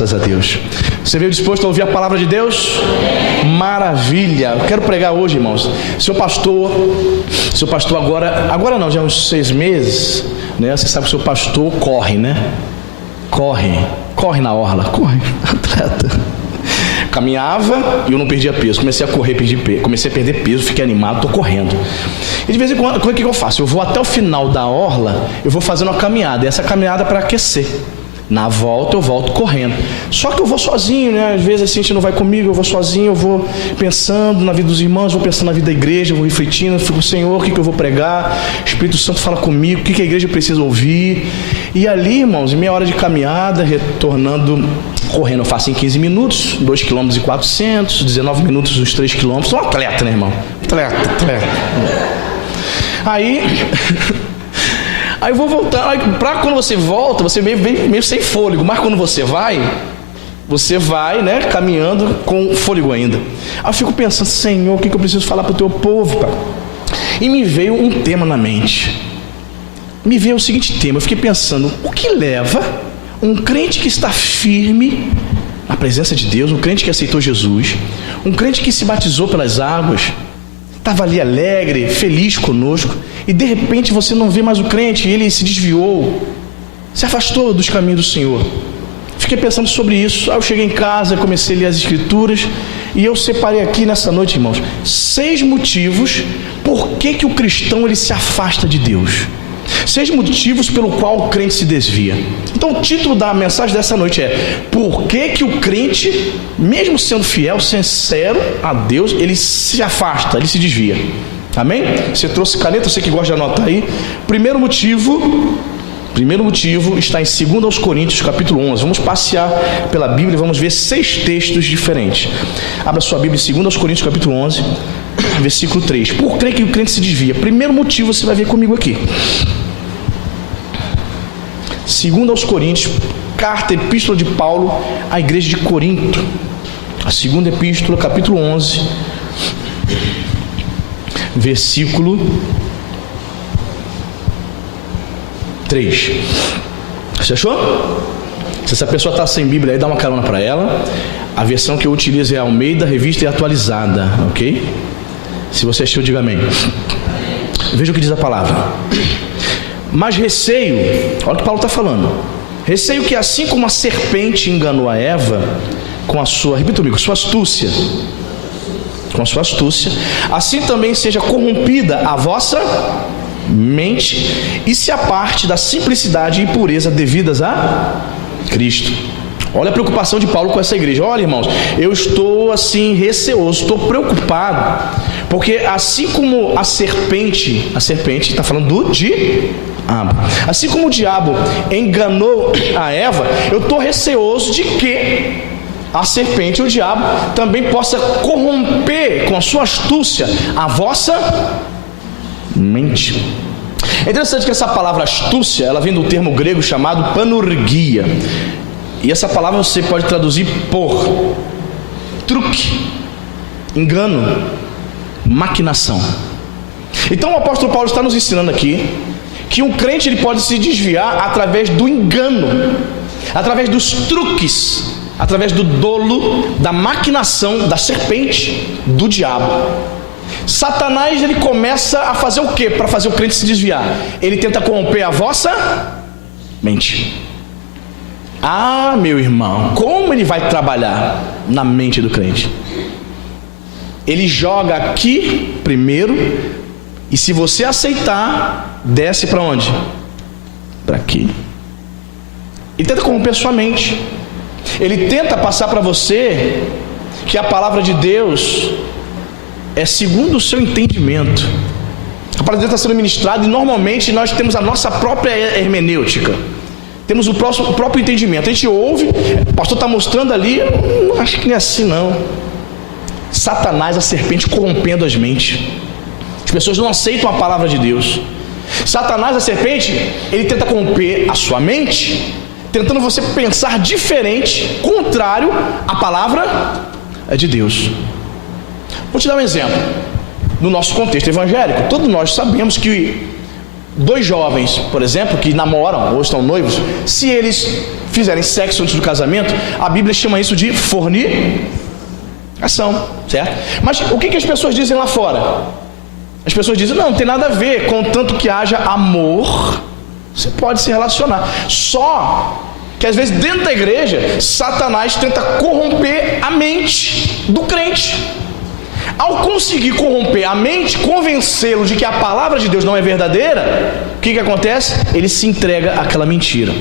Graças a Deus. Você veio disposto a ouvir a palavra de Deus? Maravilha. Eu quero pregar hoje, irmãos. Seu pastor agora não, já há uns 6 meses, né? Você sabe que o seu pastor corre, né? Corre na orla, atleta. Caminhava e eu não perdia peso. Comecei a correr, comecei a perder peso, fiquei animado, tô correndo. E de vez em quando, o que eu faço? Eu vou até o final da orla, eu vou fazendo uma caminhada. E essa caminhada é para aquecer. Na volta eu volto correndo. Só que eu vou sozinho, né? Às vezes assim, a gente não vai comigo, eu vou sozinho, eu vou pensando na vida dos irmãos, vou pensando na vida da igreja, eu vou refletindo, eu fico, Senhor, o que eu vou pregar? O Espírito Santo fala comigo, o que a igreja precisa ouvir? E ali, irmãos, em meia hora de caminhada, retornando, correndo, eu faço em 15 minutos, 2 km e 400, 19 minutos uns 3 km. Sou um atleta, né, irmão? Atleta. Aí eu vou voltar. Para quando você volta, você meio sem fôlego. Mas quando você vai, né, caminhando com fôlego ainda. Aí eu fico pensando, Senhor, o que eu preciso falar para o teu povo, Pai? E me veio um tema na mente. Me veio o seguinte tema. Eu fiquei pensando, o que leva um crente que está firme na presença de Deus, um crente que aceitou Jesus, um crente que se batizou pelas águas, estava ali alegre, feliz conosco, e de repente você não vê mais o crente, ele se desviou, se afastou dos caminhos do Senhor. Fiquei pensando sobre isso. Aí eu cheguei em casa, comecei a ler as Escrituras, e eu separei aqui nessa noite, irmãos, 6 motivos por que o cristão ele se afasta de Deus. 6 motivos pelo qual o crente se desvia. Então o título da mensagem dessa noite é: por que o crente, mesmo sendo fiel, sincero a Deus, ele se afasta, ele se desvia? Amém? Você trouxe caneta, você que gosta de anotar aí. Primeiro motivo está em 2 Coríntios capítulo 11. Vamos passear pela Bíblia e vamos ver 6 textos diferentes. Abra sua Bíblia em 2 Coríntios capítulo 11, versículo 3. Por que o crente se desvia? Primeiro motivo você vai ver comigo aqui. 2 Coríntios, carta, epístola de Paulo à igreja de Corinto. A segunda epístola, capítulo 11, versículo 3. Você achou? Se essa pessoa está sem Bíblia aí, dá uma carona para ela. A versão que eu utilizo é a Almeida, revista e atualizada, ok? Se você achou, diga amém. Veja o que diz a palavra. Mas receio, olha o que Paulo está falando. Receio que assim como a serpente enganou a Eva com a sua, repita comigo, sua astúcia, assim também seja corrompida a vossa mente e se aparte da simplicidade e pureza devidas a Cristo. Olha a preocupação de Paulo com essa igreja. Olha, irmãos, eu estou assim receoso, estou preocupado, porque assim como a serpente está falando do diabo, assim como o diabo enganou a Eva, eu estou receoso de que a serpente, o diabo, também possa corromper com a sua astúcia a vossa mente. É interessante que essa palavra astúcia, ela vem do termo grego chamado panurgia. E essa palavra você pode traduzir por truque, engano, maquinação. Então o apóstolo Paulo está nos ensinando aqui que um crente ele pode se desviar através do engano, através dos truques, através do dolo, da maquinação da serpente, do diabo. Satanás ele começa a fazer o que para fazer o crente se desviar? Ele tenta corromper a vossa mente. Ah, meu irmão, como ele vai trabalhar na mente do crente? Ele joga aqui primeiro, e se você aceitar, desce para onde? Para aqui. Ele tenta corromper a sua mente. Ele tenta passar para você que a palavra de Deus é segundo o seu entendimento. A palavra de Deus está sendo ministrada e normalmente nós temos a nossa própria hermenêutica. Temos o próprio entendimento. A gente ouve, o pastor está mostrando ali, não acho que nem é assim não. Satanás, a serpente, corrompendo as mentes. As pessoas não aceitam a palavra de Deus. Satanás, a serpente, ele tenta corromper a sua mente, tentando você pensar diferente, contrário à palavra de Deus. Vou te dar um exemplo. No nosso contexto evangélico, todos nós sabemos que dois jovens, por exemplo, que namoram ou estão noivos, se eles fizerem sexo antes do casamento, a Bíblia chama isso de fornicação, certo? Mas o que as pessoas dizem lá fora? As pessoas dizem, não tem nada a ver, contanto que haja amor, você pode se relacionar. Só que às vezes dentro da igreja, Satanás tenta corromper a mente do crente. Ao conseguir corromper a mente, convencê-lo de que a palavra de Deus não é verdadeira, o que acontece? Ele se entrega àquela mentira.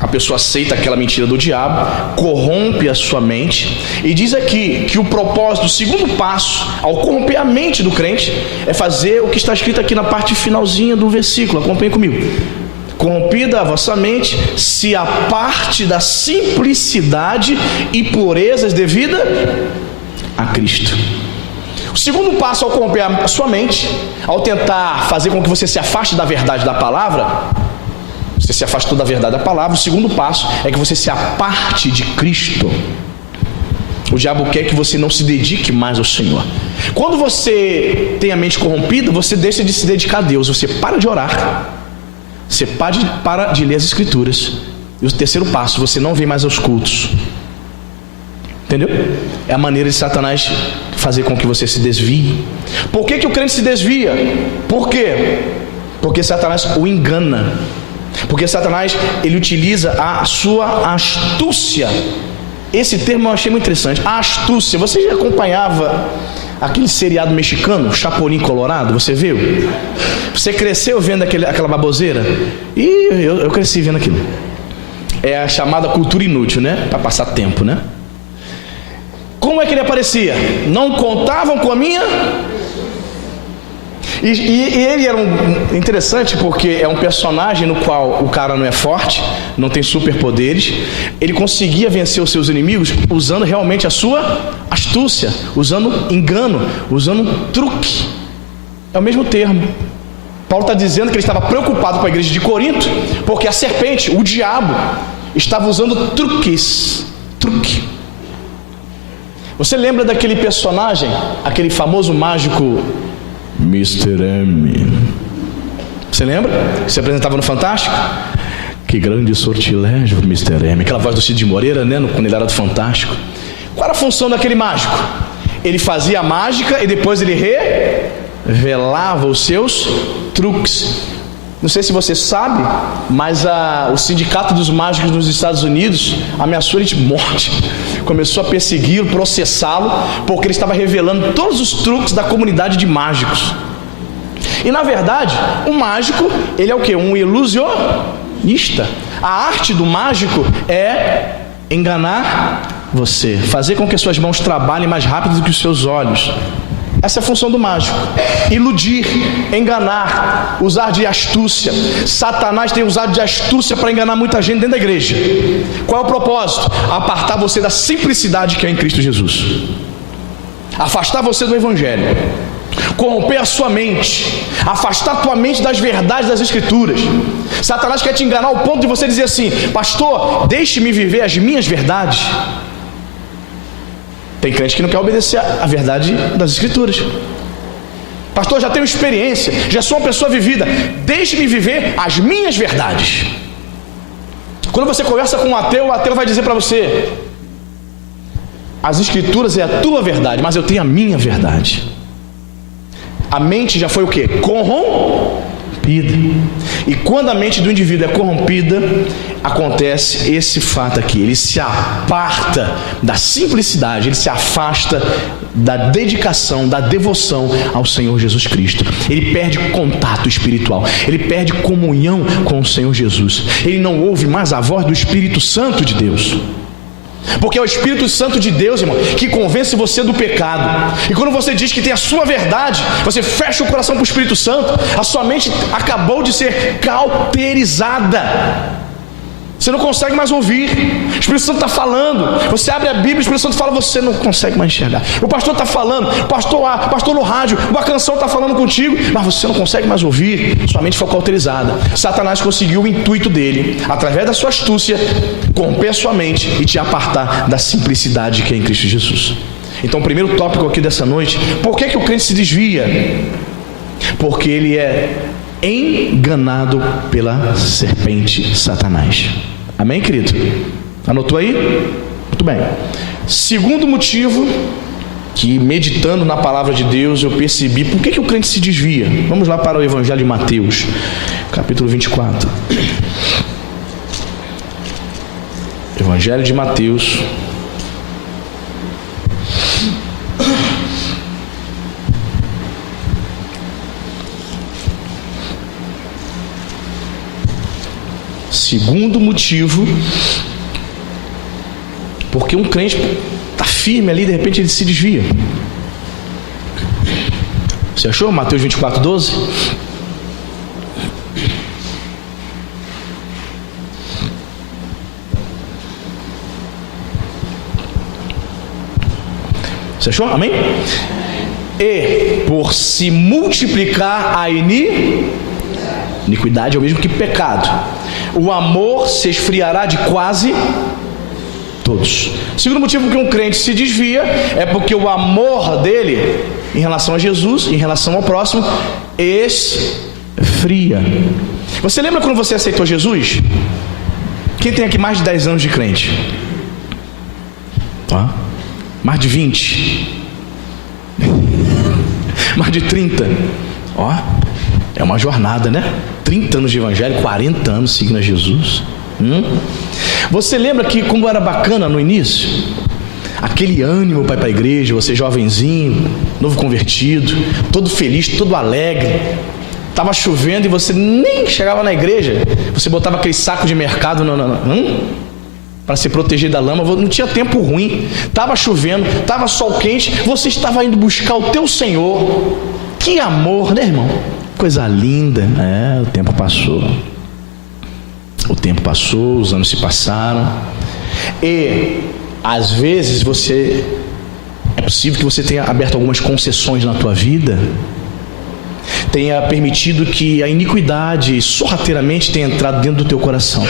A pessoa aceita aquela mentira do diabo, corrompe a sua mente, e diz aqui que o propósito, o segundo passo, ao corromper a mente do crente, é fazer o que está escrito aqui na parte finalzinha do versículo. Acompanhe comigo. Corrompida a vossa mente, se aparte da simplicidade e purezas devidas a Cristo. O segundo passo ao corromper a sua mente, ao tentar fazer com que você se afaste da verdade da palavra, você se afastou da verdade da palavra, o segundo passo é que você se aparte de Cristo. O diabo quer que você não se dedique mais ao Senhor. Quando você tem a mente corrompida, você deixa de se dedicar a Deus, você para de orar, você para de ler as Escrituras. E o terceiro passo, você não vem mais aos cultos. Entendeu? É a maneira de Satanás fazer com que você se desvie. Por que o crente se desvia? Por quê? Porque Satanás o engana. Porque Satanás, ele utiliza a sua astúcia. Esse termo eu achei muito interessante. A astúcia. Você já acompanhava aquele seriado mexicano, Chapolin Colorado? Você viu? Você cresceu vendo aquela baboseira? E eu cresci vendo aquilo. É a chamada cultura inútil, né? Para passar tempo, né? Como é que ele aparecia? Não contavam com a minha... E ele era interessante porque é um personagem no qual o cara não é forte, não tem superpoderes. Ele conseguia vencer os seus inimigos usando realmente a sua astúcia, usando engano, usando truque. É o mesmo termo. Paulo está dizendo que ele estava preocupado com a igreja de Corinto, porque a serpente, o diabo, estava usando truque. Você lembra daquele personagem, aquele famoso mágico Mr. M? Você lembra? Que se apresentava no Fantástico? Que grande sortilégio, Mr. M. Aquela voz do Cid Moreira, né? Quando ele era do Fantástico. Qual era a função daquele mágico? Ele fazia a mágica e depois ele revelava os seus truques. Não sei se você sabe, mas o Sindicato dos Mágicos nos Estados Unidos ameaçou ele de morte. Começou a persegui-lo, processá-lo, porque ele estava revelando todos os truques da comunidade de mágicos. E na verdade, o mágico, ele é o quê? Um ilusionista. A arte do mágico é enganar você, fazer com que as suas mãos trabalhem mais rápido do que os seus olhos. Essa é a função do mágico: iludir, enganar, usar de astúcia. Satanás tem usado de astúcia para enganar muita gente dentro da igreja. Qual é o propósito? Apartar você da simplicidade que é em Cristo Jesus, afastar você do Evangelho, corromper a sua mente, afastar a tua mente das verdades das Escrituras. Satanás quer te enganar ao ponto de você dizer assim: pastor, deixe-me viver as minhas verdades. Tem crente que não quer obedecer a verdade das Escrituras. Pastor, já tenho experiência, já sou uma pessoa vivida, deixe-me viver as minhas verdades. Quando você conversa com um ateu, o ateu vai dizer para você: as Escrituras é a tua verdade, mas eu tenho a minha verdade. A mente já foi o quê? Corrompida. E quando a mente do indivíduo é corrompida, acontece esse fato aqui: ele se aparta da simplicidade, ele se afasta da dedicação, da devoção ao Senhor Jesus Cristo. Ele perde contato espiritual, ele perde comunhão com o Senhor Jesus. Ele não ouve mais a voz do Espírito Santo de Deus, porque é o Espírito Santo de Deus, irmão, que convence você do pecado. E quando você diz que tem a sua verdade, você fecha o coração para o Espírito Santo, a sua mente acabou de ser cauterizada. Você não consegue mais ouvir. O Espírito Santo está falando. Você abre a Bíblia, o Espírito Santo fala, você não consegue mais enxergar. O pastor está falando, o pastor no rádio, uma canção está falando contigo, mas você não consegue mais ouvir. Sua mente foi cauterizada. Satanás conseguiu o intuito dele, através da sua astúcia, corromper a sua mente e te apartar da simplicidade que é em Cristo Jesus. Então, o primeiro tópico aqui dessa noite: por que o crente se desvia? Porque ele é enganado pela serpente Satanás. Amém, querido? Anotou aí? Muito bem. Segundo motivo que, meditando na palavra de Deus, eu percebi por que o crente se desvia. Vamos lá para o Evangelho de Mateus, capítulo 24. Evangelho de Mateus, segundo motivo, porque um crente está firme ali, de repente ele se desvia. Você achou? Mateus 24, 12? Você achou? Amém? E por se multiplicar a iniquidade, é o mesmo que pecado, o amor se esfriará de quase todos. Segundo motivo que um crente se desvia é porque o amor dele em relação a Jesus, em relação ao próximo, esfria. Você lembra quando você aceitou Jesus? Quem tem aqui mais de 10 anos de crente? Tá? Mais de 20? Mais de 30? Ó, é uma jornada, né? 30 anos de evangelho, 40 anos seguindo a Jesus. Você lembra que como era bacana no início? Aquele ânimo para ir para a igreja, você jovenzinho, novo convertido, todo feliz, todo alegre. Estava chovendo e você nem chegava na igreja. Você botava aquele saco de mercado para se proteger da lama. Não tinha tempo ruim. Estava chovendo, estava sol quente. Você estava indo buscar o teu Senhor. Que amor, né, irmão? Coisa linda. O tempo passou. O tempo passou, os anos se passaram. E às vezes é possível que você tenha aberto algumas concessões na tua vida, tenha permitido que a iniquidade sorrateiramente tenha entrado dentro do teu coração.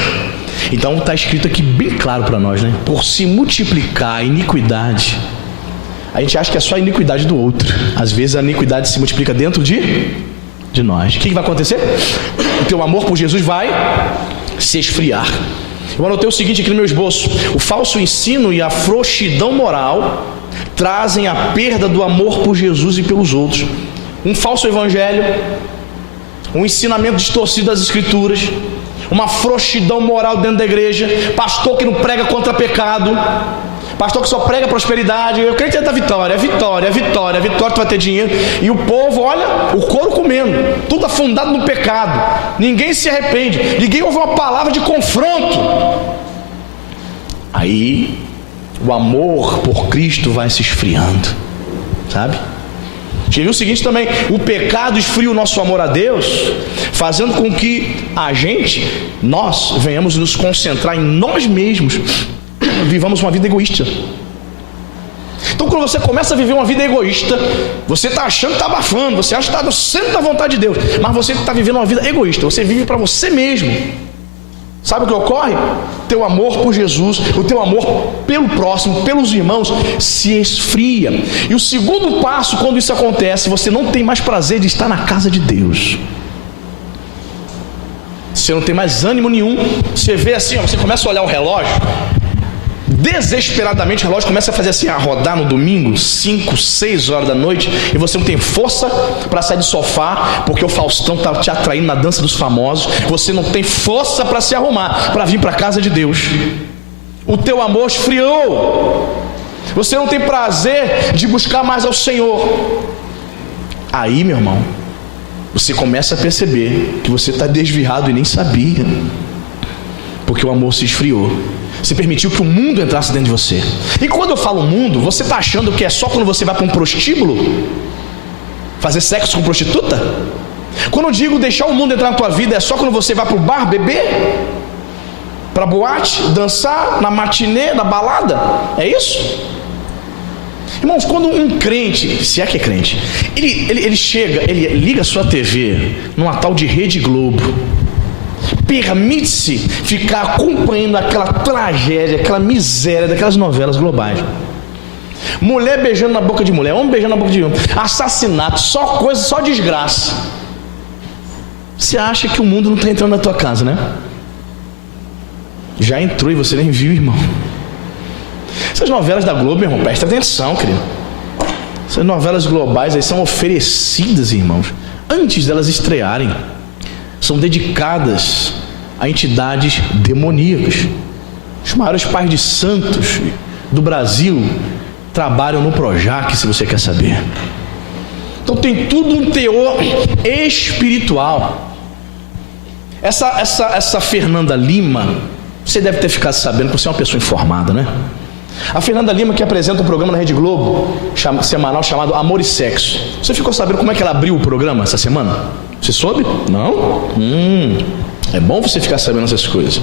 Então está escrito aqui bem claro para nós, né? Por se multiplicar a iniquidade, a gente acha que é só a iniquidade do outro. Às vezes a iniquidade se multiplica dentro de nós. O que vai acontecer? O teu amor por Jesus vai se esfriar. Eu anotei o seguinte aqui no meu esboço: o falso ensino e a frouxidão moral trazem a perda do amor por Jesus e pelos outros. Um falso evangelho, um ensinamento distorcido das escrituras, uma frouxidão moral dentro da igreja, pastor que não prega contra pecado, pastor que só prega prosperidade. Eu creio que é da vitória, vitória, tu vai ter dinheiro. E o povo, olha, o couro comendo, tudo afundado no pecado. Ninguém se arrepende, ninguém ouve uma palavra de confronto. Aí o amor por Cristo vai se esfriando, sabe? Já viu o seguinte também: o pecado esfria o nosso amor a Deus, fazendo com que nós venhamos nos concentrar em nós mesmos, vivamos uma vida egoísta. Então quando você começa a viver uma vida egoísta, você está achando que está abafando, você acha que está no centro da vontade de Deus, mas você está vivendo uma vida egoísta, você vive para você mesmo. Sabe o que ocorre? Teu amor por Jesus, o teu amor pelo próximo, pelos irmãos, se esfria. E o segundo passo, quando isso acontece, você não tem mais prazer de estar na casa de Deus. Você não tem mais ânimo nenhum. Você vê assim, você começa a olhar o relógio, desesperadamente o relógio começa a fazer assim, a rodar no domingo, 5, 6 horas da noite, e você não tem força para sair do sofá, porque o Faustão está te atraindo na dança dos famosos. Você não tem força para se arrumar, para vir para a casa de Deus. O teu amor esfriou. Você não tem prazer de buscar mais ao Senhor. Aí, meu irmão, você começa a perceber que você está desviado e nem sabia, porque o amor se esfriou. Você permitiu que o mundo entrasse dentro de você. E quando eu falo mundo, você está achando que é só quando você vai para um prostíbulo fazer sexo com prostituta? Quando eu digo deixar o mundo entrar na tua vida, é só quando você vai para o bar beber, para boate, dançar, na matinê, na balada? É isso? Irmãos, quando um crente, se é que é crente, ele chega, ele liga a sua TV numa tal de Rede Globo, permite-se ficar acompanhando aquela tragédia, aquela miséria daquelas novelas globais. Mulher beijando na boca de mulher, homem beijando na boca de homem, assassinato, só coisa, só desgraça. Você acha que o mundo não está entrando na tua casa, né? Já entrou e você nem viu, irmão. Essas novelas da Globo, meu irmão, presta atenção, querido. Essas novelas globais aí são oferecidas, irmãos, antes delas estrearem. São dedicadas a entidades demoníacas. Os maiores pais de santos do Brasil trabalham no Projac, se você quer saber. Então tem tudo um teor espiritual. Essa Fernanda Lima, você deve ter ficado sabendo, porque você é uma pessoa informada, né? A Fernanda Lima, que apresenta um programa na Rede Globo semanal chamado Amor e Sexo. Você ficou sabendo como é que ela abriu o programa essa semana? Você soube? Não? É bom você ficar sabendo essas coisas.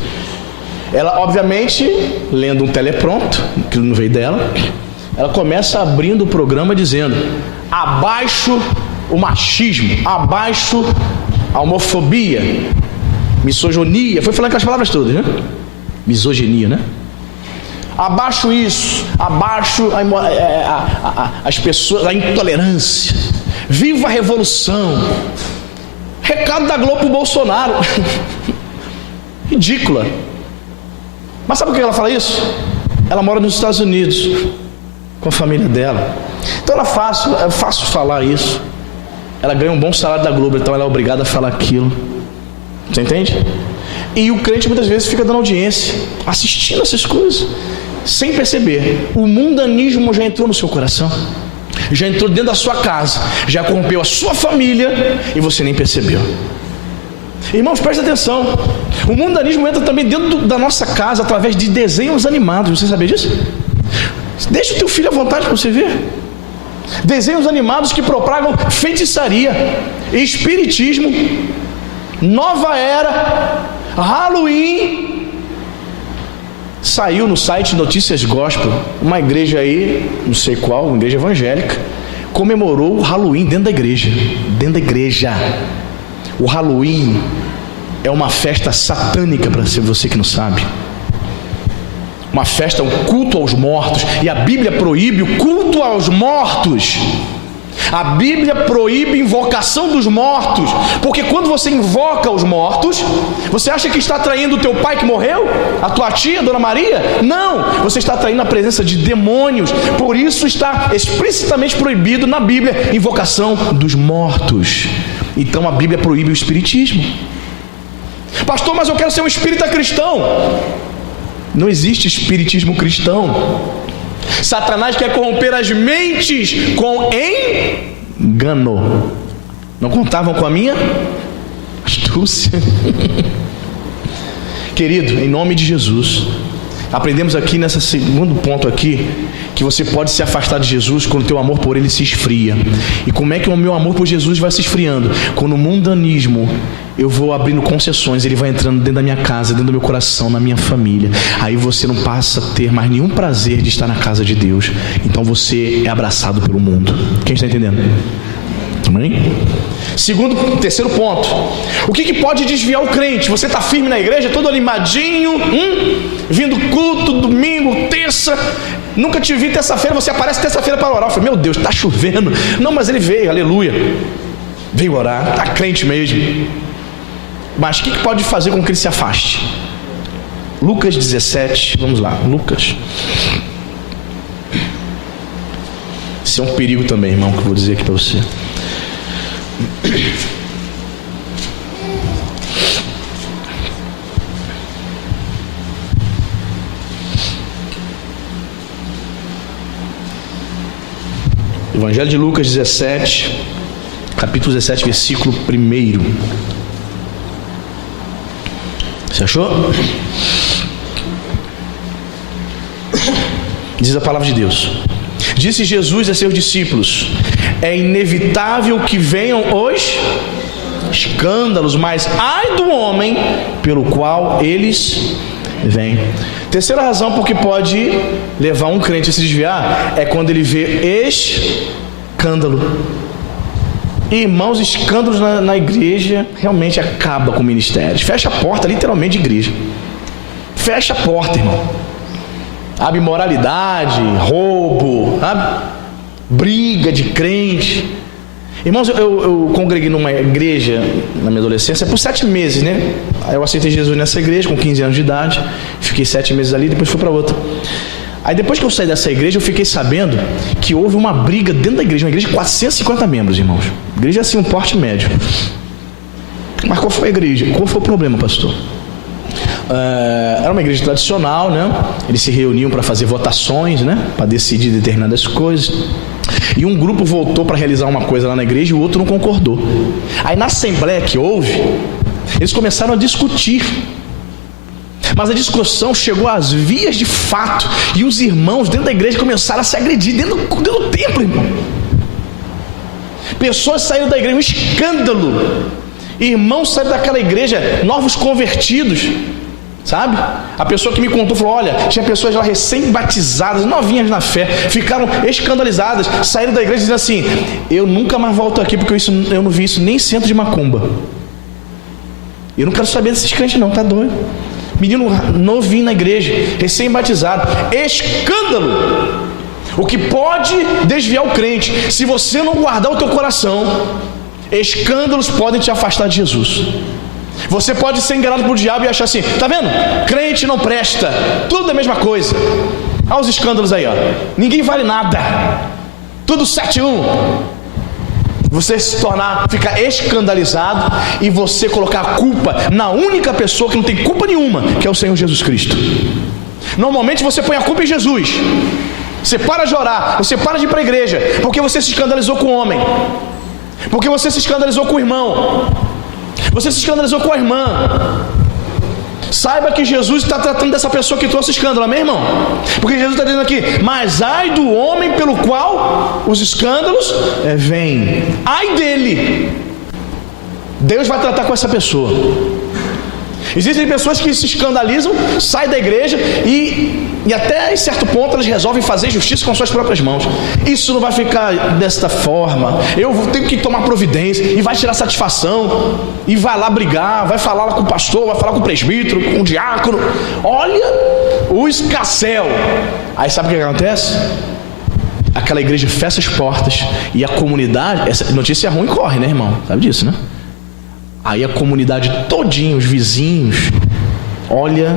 Ela, obviamente, lendo um teleprompter, que não veio dela, ela começa abrindo o programa dizendo: abaixo o machismo, abaixo a homofobia, misoginia. Foi falando aquelas palavras todas, né? Misoginia, né? Abaixo isso, abaixo as pessoas, a intolerância. Viva a revolução. Recado da Globo pro Bolsonaro. Ridícula. Mas sabe por que ela fala isso? Ela mora nos Estados Unidos com a família dela. Então é fácil falar isso. Ela ganha um bom salário da Globo, então ela é obrigada a falar aquilo. Você entende? E o crente muitas vezes fica dando audiência, assistindo essas coisas, sem perceber. O mundanismo já entrou no seu coração, já entrou dentro da sua casa, já corrompeu a sua família e você nem percebeu. Irmãos, presta atenção. O mundanismo entra também dentro da nossa casa através de desenhos animados. Você sabia disso? Deixa o teu filho à vontade para você ver. Desenhos animados que propagam feitiçaria, espiritismo, nova era, Halloween. Saiu no site Notícias Gospel, uma igreja aí, não sei qual, uma igreja evangélica, comemorou o Halloween dentro da igreja. Dentro da igreja. O Halloween é uma festa satânica, para você que não sabe. Uma festa, um culto aos mortos. E a Bíblia proíbe o culto aos mortos. A Bíblia proíbe a invocação dos mortos. Porque quando você invoca os mortos, você acha que está atraindo o teu pai que morreu? A tua tia, Dona Maria? Não, você está atraindo a presença de demônios. Por isso está explicitamente proibido na Bíblia invocação dos mortos. Então a Bíblia proíbe o espiritismo. Pastor, mas eu quero ser um espírita cristão. Não existe espiritismo cristão. Satanás quer corromper as mentes com engano. Não contavam com a minha astúcia. Querido, em nome de Jesus, aprendemos aqui nesse segundo ponto aqui, que você pode se afastar de Jesus quando o teu amor por Ele se esfria. E como é que o meu amor por Jesus vai se esfriando? Quando o mundanismo, eu vou abrindo concessões, ele vai entrando dentro da minha casa, dentro do meu coração, na minha família. Aí você não passa a ter mais nenhum prazer de estar na casa de Deus. Então você é abraçado pelo mundo. Quem está entendendo? Amém? Terceiro ponto. O que pode desviar o crente? Você está firme na igreja, todo animadinho, vindo culto, domingo, terça. Nunca te vi terça-feira, você aparece terça-feira para orar. Eu falei, meu Deus, está chovendo. Não, mas ele veio, aleluia. Veio orar, está crente mesmo. Mas o que pode fazer com que ele se afaste? Lucas 17, vamos lá, Lucas. Isso é um perigo também, irmão, que eu vou dizer aqui para você. Evangelho de Lucas 17, capítulo 17, versículo 1. Você achou? Diz a palavra de Deus: disse Jesus a seus discípulos: é inevitável que venham os escândalos, mas ai do homem pelo qual eles vêm. Terceira razão porque pode levar um crente a se desviar é quando ele vê escândalo. Irmãos, escândalos na igreja realmente acaba com ministérios. Fecha a porta literalmente de igreja. Fecha a porta, irmão. Sabe, imoralidade, roubo, sabe? Briga de crente. Irmãos, eu congreguei numa igreja na minha adolescência por 7 meses, né? Aí eu aceitei Jesus nessa igreja com 15 anos de idade. Fiquei 7 meses ali, depois fui para outra. Aí depois que eu saí dessa igreja, eu fiquei sabendo que houve uma briga dentro da igreja. Uma igreja de 450 membros, irmãos. Igreja assim, um porte médio. Mas qual foi a igreja? Qual foi o problema, pastor? Era uma igreja tradicional, né? Eles se reuniam para fazer votações, né? Para decidir determinadas coisas. E um grupo voltou para realizar uma coisa lá na igreja e o outro não concordou. Aí na assembleia que houve, eles começaram a discutir. Mas a discussão chegou às vias de fato. E os irmãos dentro da igreja começaram a se agredir dentro do templo, irmão. Pessoas saíram da igreja, um escândalo. Irmãos saíram daquela igreja, novos convertidos. Sabe? A pessoa que me contou falou: olha, tinha pessoas lá recém-batizadas, novinhas na fé, ficaram escandalizadas, saíram da igreja dizendo assim: eu nunca mais volto aqui porque eu não vi isso nem em centro de macumba. Eu não quero saber desses crentes não, tá doido? Menino novinho na igreja, recém-batizado, escândalo. O que pode desviar o crente, se você não guardar o teu coração, escândalos podem te afastar de Jesus. Você pode ser enganado por diabo e achar assim: tá vendo? Crente não presta, tudo é a mesma coisa. Olha os escândalos aí, ó. Ninguém vale nada, tudo 7-1. Você se tornar, ficar escandalizado e você colocar a culpa na única pessoa que não tem culpa nenhuma, que é o Senhor Jesus Cristo. Normalmente você põe a culpa em Jesus. Você para de orar, você para de ir para a igreja, porque você se escandalizou com o homem, porque você se escandalizou com o irmão, você se escandalizou com a irmã. Saiba que Jesus está tratando dessa pessoa que trouxe escândalo, amém, irmão? Porque Jesus está dizendo aqui: mas ai do homem pelo qual os escândalos vêm. Ai dele. Deus vai tratar com essa pessoa. Existem pessoas que se escandalizam, saem da igreja e até em certo ponto elas resolvem fazer justiça com suas próprias mãos. Isso não vai ficar desta forma, eu tenho que tomar providência, e vai tirar satisfação, e vai lá brigar, vai falar lá com o pastor, vai falar com o presbítero, com o diácono. Olha o escarcéu. Aí sabe o que acontece? Aquela igreja fecha as portas e a comunidade, essa notícia ruim corre, né, irmão? Sabe disso, né? Aí a comunidade todinha, os vizinhos, olha,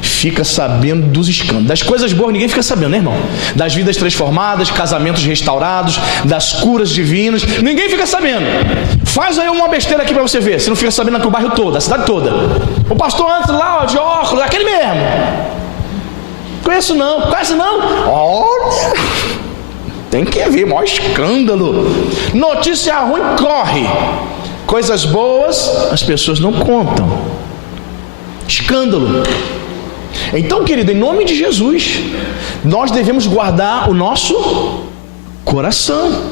fica sabendo dos escândalos. Das coisas boas ninguém fica sabendo, né, irmão? Das vidas transformadas, casamentos restaurados, das curas divinas, ninguém fica sabendo. Faz aí uma besteira aqui para você ver, você não fica sabendo aqui o bairro todo, a cidade toda. O pastor antes lá, ó, de óculos, aquele mesmo. Conheço não, conhece não? Olha, tem que ver, maior escândalo. Notícia ruim corre. Coisas boas as pessoas não contam. Escândalo. Então, querido, em nome de Jesus, nós devemos guardar o nosso coração.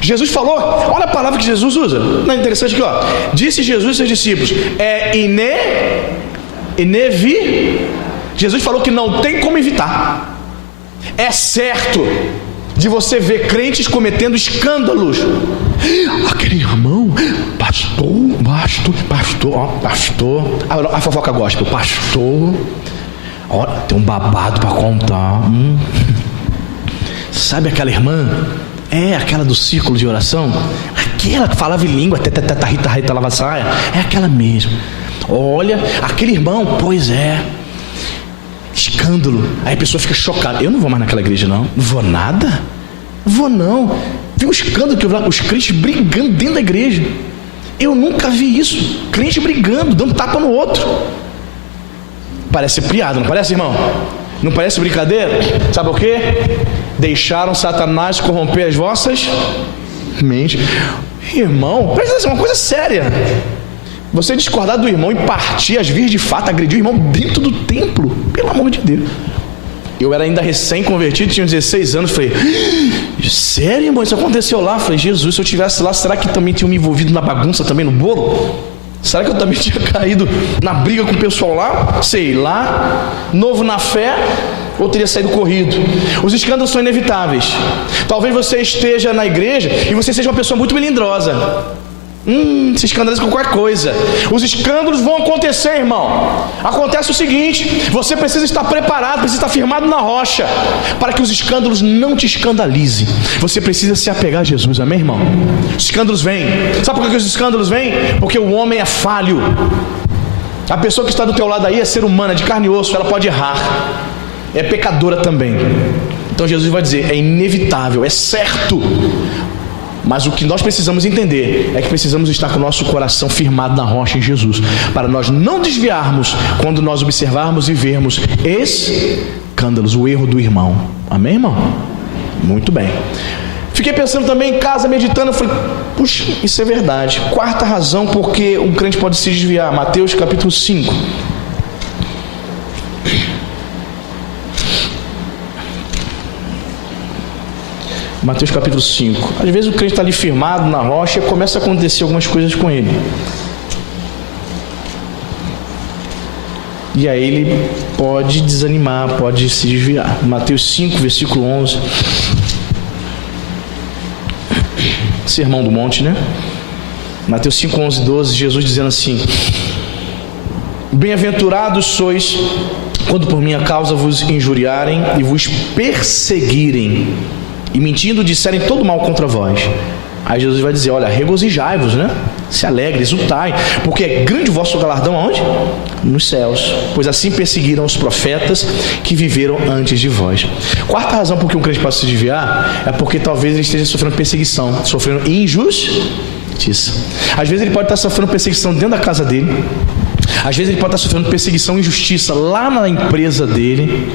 Jesus falou, olha a palavra que Jesus usa. Não é interessante aqui, ó. Disse Jesus aos seus discípulos: Jesus falou que não tem como evitar. É certo de você ver crentes cometendo escândalos. Aquele irmão, pastor, a fofoca gospel, pastor, olha, tem um babado para contar. Sabe aquela irmã? Aquela do círculo de oração, aquela que falava em língua, Rita Lavassaia, é aquela mesmo. Olha, aquele irmão, pois é, escândalo. Aí a pessoa fica chocada. Eu não vou mais naquela igreja não vou nada, não vou não. Viu o escândalo que eu vi lá, os crentes brigando dentro da igreja. Eu nunca vi isso, crente brigando, dando tapa no outro. Parece piada, não parece, irmão? Não parece brincadeira? Sabe o que? Deixaram Satanás corromper as vossas mentes. Irmão, presta atenção, uma coisa séria. Você discordar do irmão e partir, às vezes de fato agredir o irmão dentro do templo, pelo amor de Deus. Eu era ainda recém-convertido, tinha 16 anos, falei: sério, irmão, isso aconteceu lá? Falei: Jesus, se eu estivesse lá, será que também tinha me envolvido na bagunça também, no bolo? Será que eu também tinha caído na briga com o pessoal lá? Sei lá, novo na fé, ou teria saído corrido? Os escândalos são inevitáveis. Talvez você esteja na igreja e você seja uma pessoa muito melindrosa. Se escandaliza com qualquer coisa. Os escândalos vão acontecer, irmão. Acontece o seguinte: você precisa estar preparado, precisa estar firmado na rocha, para que os escândalos não te escandalizem. Você precisa se apegar a Jesus, amém, irmão? Os escândalos vêm. Sabe por que os escândalos vêm? Porque o homem é falho. A pessoa que está do teu lado aí é ser humana, de carne e osso, ela pode errar, é pecadora também. Então Jesus vai dizer, é inevitável, é certo. Mas o que nós precisamos entender é que precisamos estar com o nosso coração firmado na rocha em Jesus, para nós não desviarmos quando nós observarmos e vermos escândalos, o erro do irmão. Amém, irmão? Muito bem. Fiquei pensando também em casa, meditando, eu falei, puxa, isso é verdade. Quarta razão porque um crente pode se desviar, Mateus capítulo 5. Mateus capítulo 5. Às vezes o crente está ali firmado na rocha e começa a acontecer algumas coisas com ele. E aí ele pode desanimar, pode se desviar. Mateus 5, versículo 11. Sermão do Monte, né? Mateus 5, 11, 12, Jesus dizendo assim: bem-aventurados sois quando por minha causa vos injuriarem e vos perseguirem, e mentindo disserem todo mal contra vós. Aí Jesus vai dizer, olha, regozijai-vos, né? Se alegre, exultai, porque é grande o vosso galardão aonde? Nos céus, pois assim perseguiram os profetas que viveram antes de vós. Quarta razão por que um crente pode se desviar é porque talvez ele esteja sofrendo perseguição, sofrendo injustiça. Às vezes ele pode estar sofrendo perseguição dentro da casa dele, às vezes ele pode estar sofrendo perseguição e injustiça lá na empresa dele,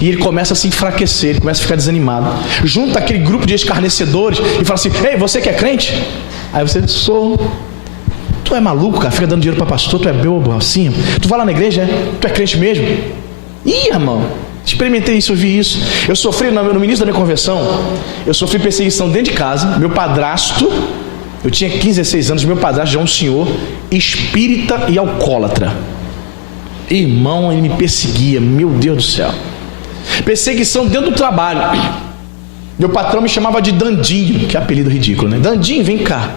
e ele começa a se enfraquecer, ele começa a ficar desanimado. Junta aquele grupo de escarnecedores e fala assim, ei, você que é crente? Aí você, sou. Tu é maluco, cara, fica dando dinheiro para pastor, tu é bobo assim? Tu vai lá na igreja, é? Tu é crente mesmo? Ih, irmão, experimentei isso, eu vi isso. Eu sofri, no início da minha conversão, eu sofri perseguição dentro de casa. Meu padrasto, eu tinha 15, 16 anos, meu padrasto já é um senhor espírita e alcoólatra. Irmão, ele me perseguia, meu Deus do céu. Perseguição dentro do trabalho. Meu patrão me chamava de Dandinho, que é apelido ridículo, né? Dandinho, vem cá.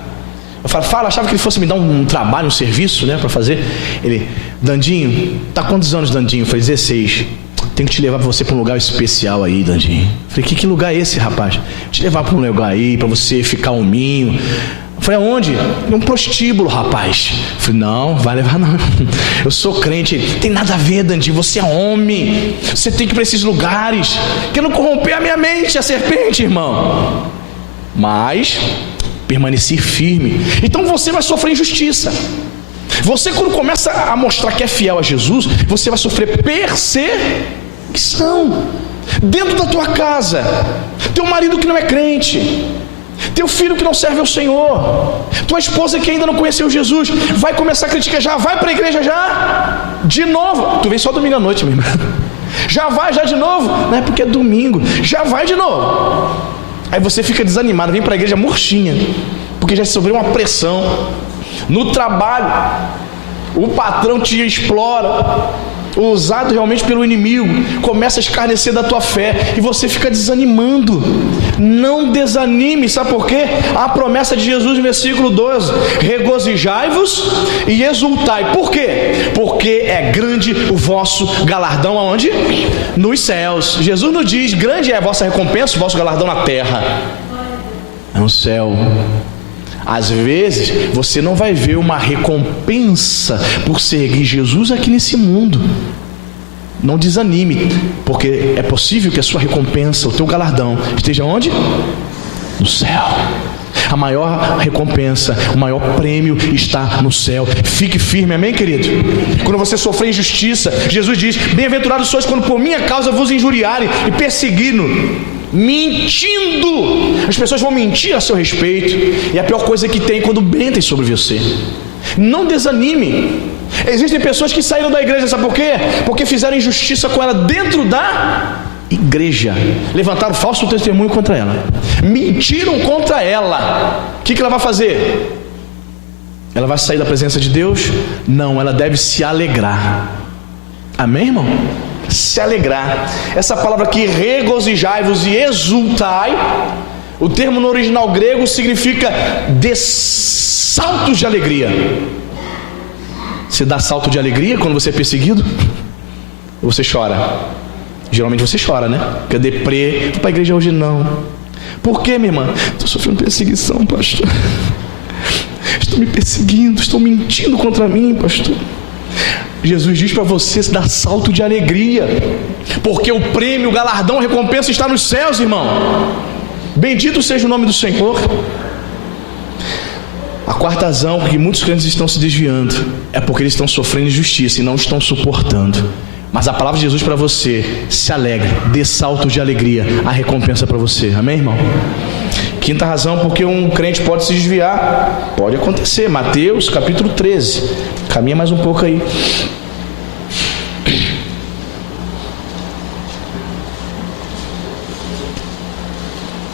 Eu falava, achava que ele fosse me dar um trabalho, um serviço, né, para fazer. Ele, Dandinho, tá quantos anos, Dandinho? Eu falei, 16. Tenho que te levar para você para um lugar especial aí, Dandinho. Eu falei, que lugar é esse, rapaz? Vou te levar para um lugar aí, para você ficar hominho. Eu falei, aonde? Um prostíbulo, rapaz. Eu falei, não, vai levar não. Eu sou crente. Tem nada a ver, Dandinho, você é homem. Você tem que ir para esses lugares. Querendo corromper a minha mente, a serpente, irmão. Mas permanecer firme. Então você vai sofrer injustiça. Você, quando começa a mostrar que é fiel a Jesus, você vai sofrer perseguição dentro da tua casa. Teu marido que não é crente, teu filho que não serve ao Senhor, tua esposa que ainda não conheceu Jesus, vai começar a criticar, já vai para a igreja já, de novo. Tu vem só domingo à noite, meu irmão. Já vai já de novo, não é porque é domingo, já vai de novo. Aí você fica desanimado, vem para a igreja murchinha, porque já sofreu uma pressão. No trabalho, o patrão te explora, usado realmente pelo inimigo, começa a escarnecer da tua fé, e você fica desanimando. Não desanime, sabe por quê? A promessa de Jesus no versículo 12, regozijai-vos e exultai. Por quê? Porque é grande o vosso galardão aonde? Nos céus. Jesus nos diz, grande é a vossa recompensa, o vosso galardão na terra, é no céu. Às vezes você não vai ver uma recompensa por seguir Jesus aqui nesse mundo. Não desanime, porque é possível que a sua recompensa, o teu galardão, esteja onde? No céu. A maior recompensa, o maior prêmio está no céu. Fique firme, amém, querido? Quando você sofrer injustiça, Jesus diz, bem-aventurados sois quando por minha causa vos injuriarem e perseguindo, mentindo. As pessoas vão mentir a seu respeito, e a pior coisa que tem é quando mentem sobre você. Não desanime. Existem pessoas que saíram da igreja, sabe por quê? Porque fizeram injustiça com ela dentro da igreja, levantaram falso testemunho contra ela, mentiram contra ela. O que ela vai fazer? Ela vai sair da presença de Deus? Não, ela deve se alegrar. Amém, irmão? Se alegrar. Essa palavra aqui, regozijai-vos e exultai, o termo no original grego significa desçam saltos de alegria. Você dá salto de alegria quando você é perseguido? Ou você chora? Geralmente você chora, né? Porque é deprê. Vou para a igreja hoje não. Por quê, minha irmã? Estou sofrendo perseguição, pastor. Estão me perseguindo, estão mentindo contra mim, pastor. Jesus diz para você dar salto de alegria, porque o prêmio, o galardão, a recompensa está nos céus, irmão. Bendito seja o nome do Senhor. A quarta razão que muitos crentes estão se desviando é porque eles estão sofrendo injustiça e não estão suportando. Mas a palavra de Jesus para você: se alegre, dê salto de alegria, a recompensa para você. Amém, irmão? Quinta razão porque um crente pode se desviar. Pode acontecer. Mateus capítulo 13. Caminha mais um pouco aí.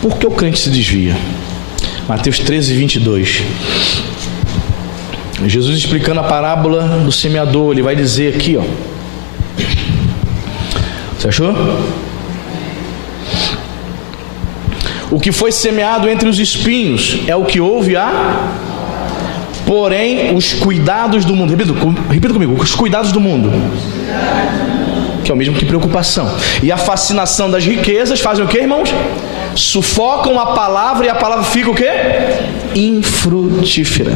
Por que o crente se desvia? Mateus 13, 22. Jesus explicando a parábola do semeador, ele vai dizer aqui, ó. Você achou? O que foi semeado entre os espinhos é o que houve porém os cuidados do mundo. Repita comigo, os cuidados do mundo, que é o mesmo que preocupação, e a fascinação das riquezas fazem o que, irmãos? Sufocam a palavra, e a palavra fica o que? Infrutífera.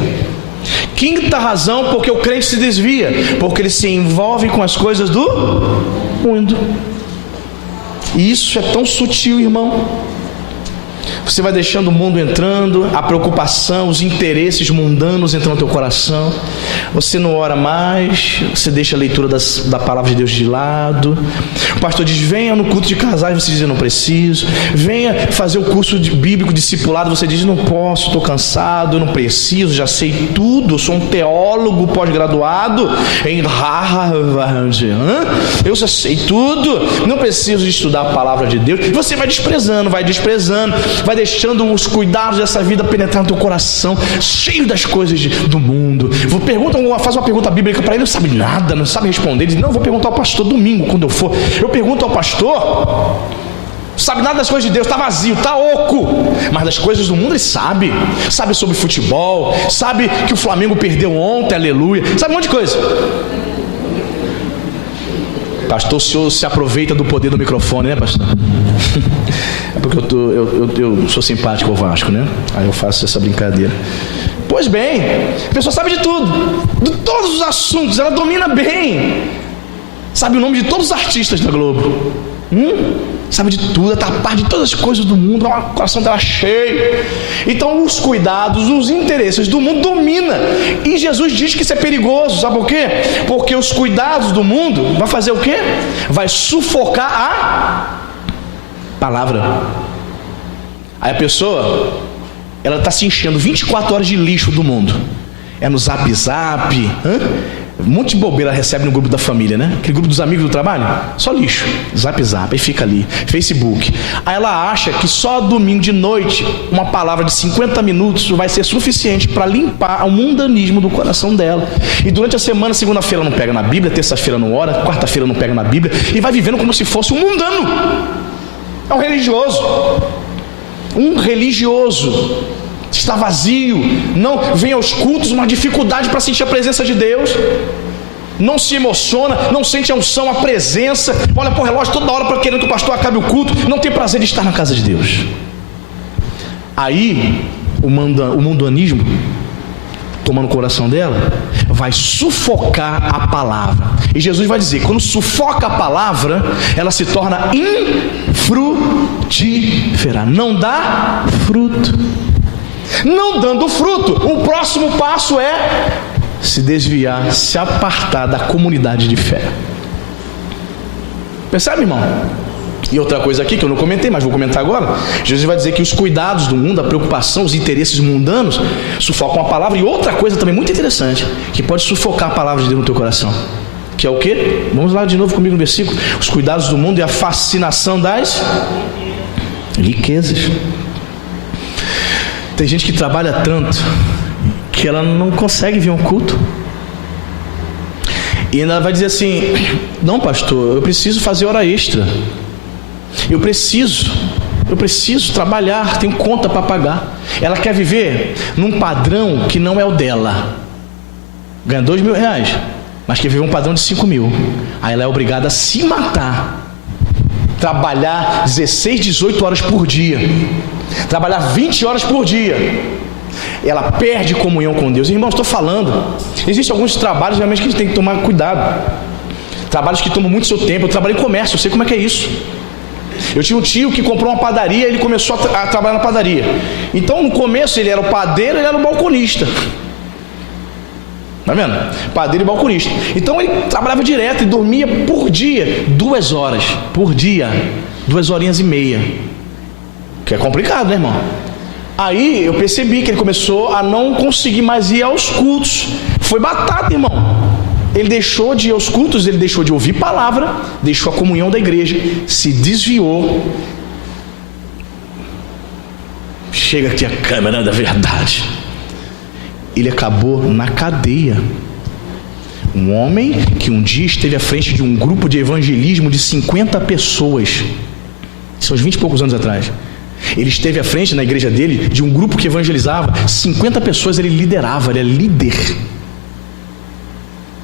Quinta razão porque o crente se desvia: porque ele se envolve com as coisas do mundo. E isso é tão sutil, irmão. Você vai deixando o mundo entrando, a preocupação, os interesses mundanos entrando no teu coração. Você não ora mais, você deixa a leitura da palavra de Deus de lado. O pastor diz: venha no culto de casais, você diz: eu não preciso. Venha fazer o curso bíblico discipulado, você diz: não posso, estou cansado, eu não preciso, já sei tudo, eu sou um teólogo pós-graduado em Harvard, eu já sei tudo, não preciso de estudar a palavra de Deus. E você vai desprezando, vai deixando os cuidados dessa vida penetrar no teu coração, cheio das coisas do mundo. Faz uma pergunta bíblica para ele, não sabe nada, não sabe responder. Ele diz: não, vou perguntar ao pastor domingo, quando eu for. Eu pergunto ao pastor, não sabe nada das coisas de Deus, está vazio, está oco. Mas das coisas do mundo ele sabe sobre futebol, sabe que o Flamengo perdeu ontem, aleluia, sabe um monte de coisa. Pastor, o senhor se aproveita do poder do microfone, né, pastor? É porque eu sou simpático ao Vasco, né? Aí eu faço essa brincadeira. Pois bem, a pessoa sabe de tudo, de todos os assuntos, ela domina bem. Sabe o nome de todos os artistas da Globo. Sabe de tudo, ela está a par de todas as coisas do mundo, o coração dela cheio. Então os cuidados, os interesses do mundo dominam. E Jesus diz que isso é perigoso, sabe por quê? Porque os cuidados do mundo vai fazer o quê? Vai sufocar a palavra. Aí a pessoa, ela está se enchendo 24 horas de lixo do mundo. É no Zap Zap, um monte de bobeira ela recebe no grupo da família, né? Aquele grupo dos amigos do trabalho, só lixo. Zap Zap, aí fica ali, Facebook. Aí ela acha que só domingo de noite uma palavra de 50 minutos vai ser suficiente para limpar o mundanismo do coração dela. E durante a semana, segunda-feira não pega na Bíblia, terça-feira não ora, quarta-feira não pega na Bíblia, e vai vivendo como se fosse um mundano. É um religioso. Um religioso. Está vazio, não vem aos cultos, uma dificuldade para sentir a presença de Deus, não se emociona, não sente a unção, a presença, olha para o relógio toda hora para querendo que o pastor acabe o culto, não tem prazer de estar na casa de Deus. Aí o mundanismo tomando o coração dela vai sufocar a palavra, e Jesus vai dizer: quando sufoca a palavra, ela se torna infrutífera, não dá fruto. Não dando fruto, o próximo passo é se desviar, se apartar da comunidade de fé. Percebe, irmão? E outra coisa aqui que eu não comentei, mas vou comentar agora. Jesus vai dizer que os cuidados do mundo, a preocupação, os interesses mundanos sufocam a palavra. E outra coisa também muito interessante, que pode sufocar a palavra de Deus no teu coração, que é o quê? Vamos lá de novo comigo no versículo. Os cuidados do mundo e a fascinação das riquezas. Tem gente que trabalha tanto que ela não consegue vir a um culto. E ela vai dizer assim: não, pastor, eu preciso fazer hora extra. Eu preciso. Eu preciso trabalhar, tenho conta para pagar. Ela quer viver num padrão que não é o dela. Ganha 2 mil reais, mas quer viver um padrão de 5 mil. Aí ela é obrigada a se matar, trabalhar 16, 18 horas por dia, trabalhar 20 horas por dia. Ela perde comunhão com Deus. Irmãos, estou falando, existem alguns trabalhos realmente que a gente tem que tomar cuidado, trabalhos que tomam muito seu tempo. Eu trabalhei em comércio, eu sei como é que é isso. Eu tinha um tio que comprou uma padaria, ele começou a trabalhar na padaria. Então no começo ele era o padeiro, ele era o balconista. Tá vendo? Padeiro e balconista. Então ele trabalhava direto e dormia por dia 2 horas por dia, 2 horinhas e meia, que é complicado, né, irmão? Aí eu percebi que ele começou a não conseguir mais ir aos cultos. Foi batata, irmão. Ele deixou de ir aos cultos, ele deixou de ouvir palavra, deixou a comunhão da igreja, se desviou. Chega aqui a câmera da verdade. Ele acabou na cadeia. Um homem que um dia esteve à frente de um grupo de evangelismo de 50 pessoas. Isso uns 20 e poucos anos atrás. Ele esteve à frente na igreja dele de um grupo que evangelizava 50 pessoas, ele liderava, ele era líder.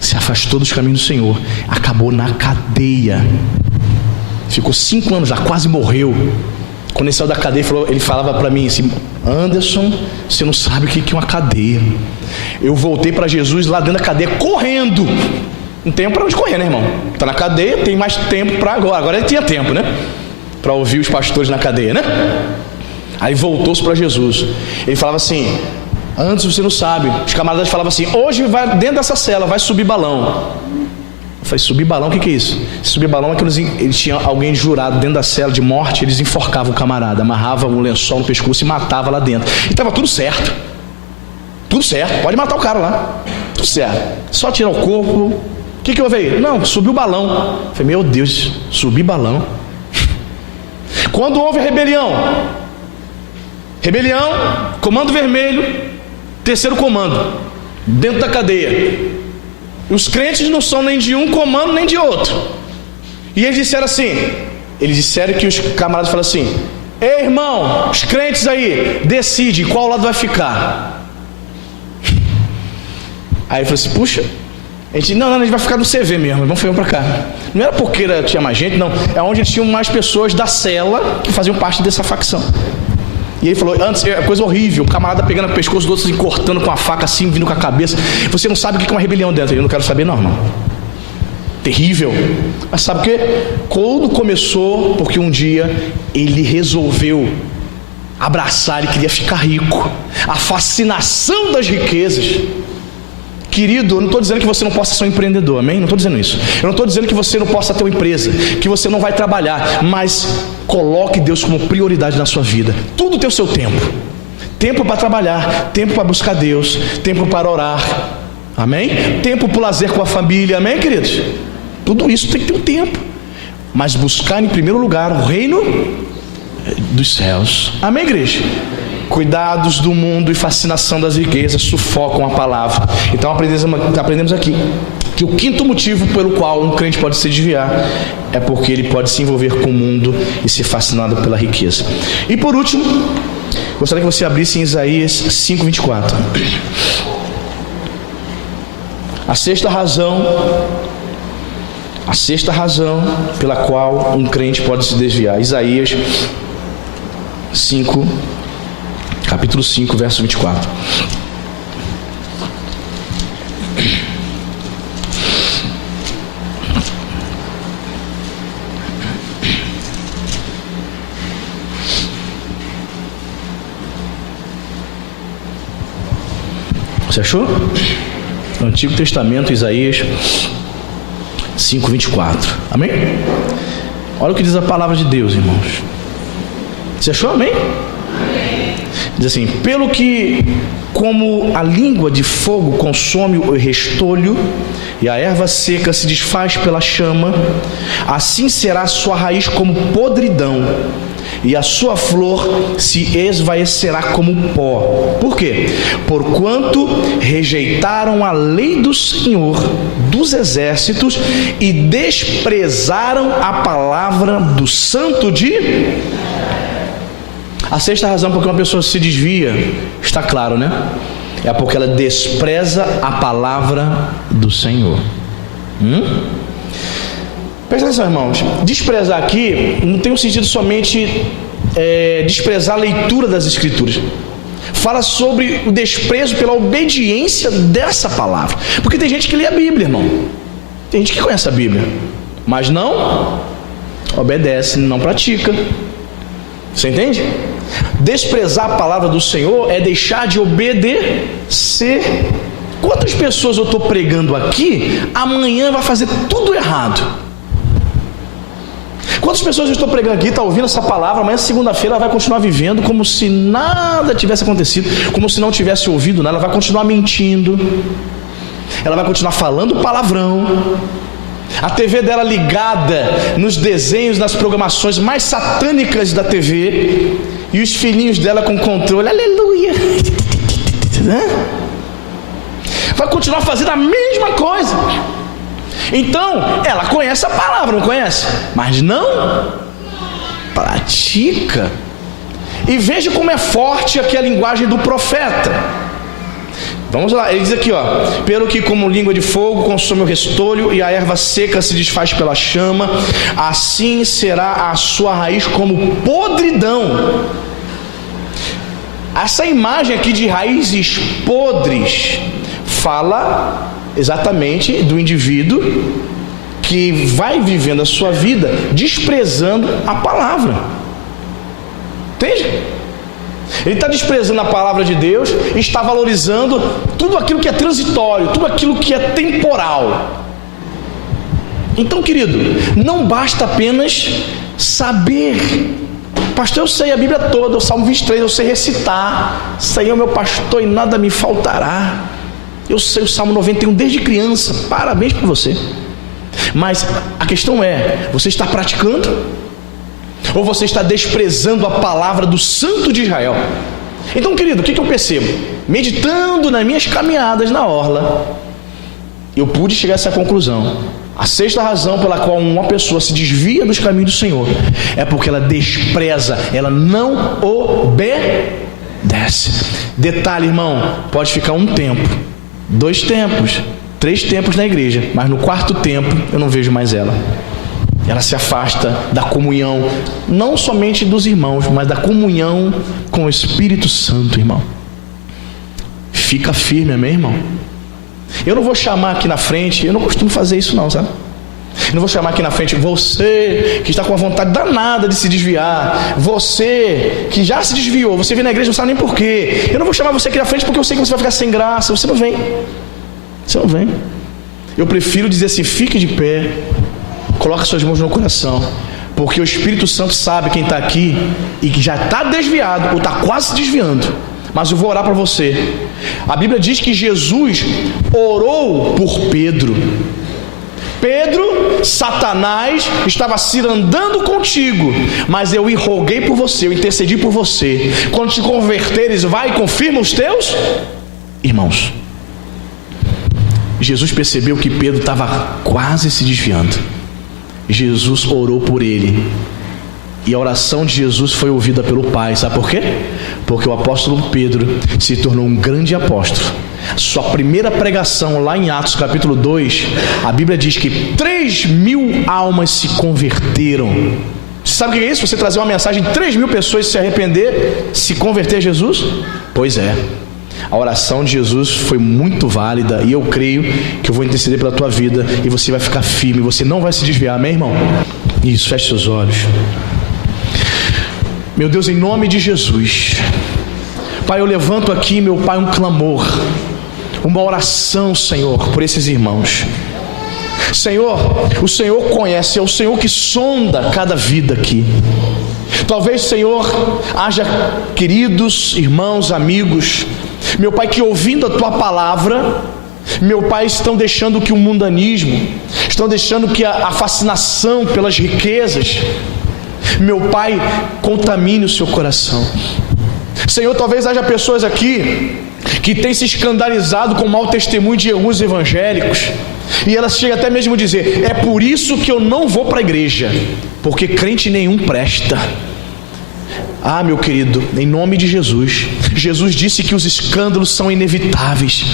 Se afastou dos caminhos do Senhor, acabou na cadeia, ficou 5 anos lá, quase morreu. Quando ele saiu da cadeia, ele falava para mim assim: Anderson, você não sabe o que é uma cadeia. Eu voltei para Jesus lá dentro da cadeia, correndo. Não tem para onde correr, né, irmão? Está na cadeia, tem mais tempo para agora. Agora ele tinha tempo, né? Para ouvir os pastores na cadeia, né? Aí voltou-se para Jesus. Ele falava assim: antes você não sabe. Os camaradas falavam assim: hoje vai dentro dessa cela, vai subir balão. Eu falei: subir balão, o que é isso? Subir balão é que eles tinham alguém jurado dentro da cela de morte, eles enforcavam o camarada, amarravam um lençol no pescoço e matavam lá dentro. E estava tudo certo. Tudo certo, pode matar o cara lá. Tudo certo. Só tirar o corpo. O que houve aí? Não, subiu o balão. Eu falei: meu Deus, subir balão. Quando houve rebelião, comando vermelho, 3º comando, dentro da cadeia. Os crentes não são nem de um comando nem de outro. E eles disseram assim, que os camaradas falaram assim: ei, irmão, os crentes aí, decide qual lado vai ficar. Aí eu falei assim: puxa, a gente vai ficar no CV mesmo, vamos ficar pra cá. Não era porque tinha mais gente, não, é onde tinham mais pessoas da cela que faziam parte dessa facção. E ele falou: antes, é coisa horrível, o camarada pegando o pescoço do outro, assim, cortando com a faca assim, vindo com a cabeça. Você não sabe o que é uma rebelião dentro. Eu não quero saber não, irmão. Terrível. Mas sabe o que? Quando começou, porque um dia ele resolveu abraçar, ele queria ficar rico. A fascinação das riquezas. Querido, eu não estou dizendo que você não possa ser um empreendedor, amém? Não estou dizendo isso. Eu não estou dizendo que você não possa ter uma empresa, que você não vai trabalhar, mas coloque Deus como prioridade na sua vida. Tudo tem o seu tempo. Tempo para trabalhar, tempo para buscar Deus, tempo para orar, amém? Tempo para o lazer com a família, amém, queridos? Tudo isso tem que ter um tempo. Mas buscar em primeiro lugar o reino dos céus, amém, igreja? Cuidados do mundo e fascinação das riquezas sufocam a palavra. Então aprendemos aqui que o 5º motivo pelo qual um crente pode se desviar é porque ele pode se envolver com o mundo e ser fascinado pela riqueza. E por último, gostaria que você abrisse em Isaías 5:24. A sexta razão pela qual um crente pode se desviar. Isaías 5, capítulo 5, verso 24. Você achou? No Antigo Testamento, Isaías 5, 24. Amém? Olha o que diz a palavra de Deus, irmãos. Você achou? Amém? Diz assim: pelo que como a língua de fogo consome o restolho e a erva seca se desfaz pela chama, assim será a sua raiz como podridão e a sua flor se esvaecerá como pó. Por quê? Porquanto rejeitaram a lei do Senhor dos exércitos e desprezaram a palavra do Santo de... A sexta razão porque uma pessoa se desvia, está claro, né? É porque ela despreza a palavra do Senhor. Presta atenção, irmãos. Desprezar aqui não tem um sentido somente desprezar a leitura das Escrituras. Fala sobre o desprezo pela obediência dessa palavra. Porque tem gente que lê a Bíblia, irmão. Tem gente que conhece a Bíblia, mas não obedece, não pratica. Você entende? Desprezar a palavra do Senhor é deixar de obedecer. Quantas pessoas eu estou pregando aqui, amanhã vai fazer tudo errado? Quantas pessoas eu estou pregando aqui, está ouvindo essa palavra, amanhã segunda-feira ela vai continuar vivendo como se nada tivesse acontecido, como se não tivesse ouvido nada, ela vai continuar mentindo, ela vai continuar falando palavrão, a TV dela ligada nos desenhos, nas programações mais satânicas da TV, e os filhinhos dela com controle, aleluia, vai continuar fazendo a mesma coisa. Então, ela conhece a palavra, não conhece? Mas não pratica. E veja como é forte aqui a linguagem do profeta. Vamos lá, ele diz aqui, pelo que como língua de fogo consome o restolho e a erva seca se desfaz pela chama, assim será a sua raiz como podridão. Essa imagem aqui de raízes podres fala exatamente do indivíduo que vai vivendo a sua vida desprezando a palavra. Entende? Ele está desprezando a palavra de Deus e está valorizando tudo aquilo que é transitório, tudo aquilo que é temporal. Então, querido, não basta apenas saber. Pastor, eu sei a Bíblia toda, o Salmo 23, eu sei recitar. Senhor, meu pastor, e nada me faltará. Eu sei o Salmo 91 desde criança, parabéns para você. Mas a questão é, você está praticando? Ou você está desprezando a palavra do Santo de Israel? Então, querido, o que eu percebo? Meditando nas minhas caminhadas na orla, eu pude chegar a essa conclusão. A sexta razão pela qual uma pessoa se desvia dos caminhos do Senhor é porque ela despreza, ela não obedece. Detalhe, irmão, pode ficar um tempo, 2 tempos, 3 tempos na igreja, mas no 4º tempo eu não vejo mais ela. Ela se afasta da comunhão, não somente dos irmãos, mas da comunhão com o Espírito Santo, irmão. Fica firme, amém, irmão? Eu não vou chamar aqui na frente, eu não costumo fazer isso não, sabe? Eu não vou chamar aqui na frente você que está com a vontade danada de se desviar, você que já se desviou, você vem na igreja e não sabe nem porquê. Eu não vou chamar você aqui na frente porque eu sei que você vai ficar sem graça, você não vem. Você não vem. Eu prefiro dizer assim, fique de pé, coloque suas mãos no coração, porque o Espírito Santo sabe quem está aqui e que já está desviado ou está quase se desviando. Mas eu vou orar para você. A Bíblia diz que Jesus orou por Pedro. Pedro, Satanás estava cirandando contigo, mas eu roguei por você, eu intercedi por você. Quando te converteres, vai e confirma os teus irmãos. Jesus percebeu que Pedro estava quase se desviando. Jesus orou por ele. E a oração de Jesus foi ouvida pelo Pai. Sabe por quê? Porque o apóstolo Pedro se tornou um grande apóstolo. Sua primeira pregação lá em Atos capítulo 2, a Bíblia diz que 3.000 almas se converteram. Você sabe o que é isso? Você trazer uma mensagem, 3.000 pessoas se arrepender, se converter a Jesus? Pois é. A oração de Jesus foi muito válida e eu creio que eu vou interceder pela tua vida e você vai ficar firme, você não vai se desviar, amém, irmão? Isso, feche seus olhos. Meu Deus, em nome de Jesus, Pai, eu levanto aqui, meu Pai, um clamor, uma oração, Senhor, por esses irmãos. Senhor, o Senhor conhece, é o Senhor que sonda cada vida aqui. Talvez, Senhor, haja queridos irmãos, amigos, meu Pai, que ouvindo a Tua palavra, meu Pai, estão deixando que o mundanismo, estão deixando que a fascinação pelas riquezas, meu Pai, contamine o seu coração. Senhor, talvez haja pessoas aqui que têm se escandalizado com o mau testemunho de alguns evangélicos, e elas chegam até mesmo a dizer, é por isso que eu não vou para a igreja, porque crente nenhum presta. Ah, meu querido, em nome de Jesus, Jesus disse que os escândalos são inevitáveis,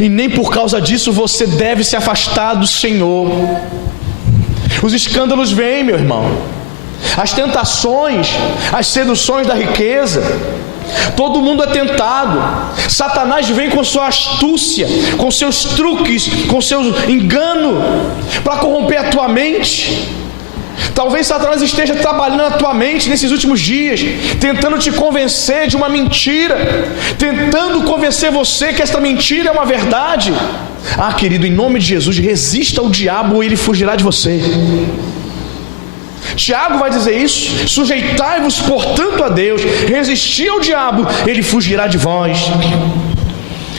e nem por causa disso você deve se afastar do Senhor. Os escândalos vêm, meu irmão, as tentações, as seduções da riqueza. Todo mundo é tentado. Satanás vem com sua astúcia, com seus truques, com seu engano, para corromper a tua mente. Talvez Satanás esteja trabalhando na tua mente nesses últimos dias, tentando te convencer de uma mentira, tentando convencer você que esta mentira é uma verdade. Ah, querido, em nome de Jesus, resista ao diabo e ele fugirá de você. Tiago vai dizer isso: sujeitai-vos portanto a Deus, resisti ao diabo, ele fugirá de vós.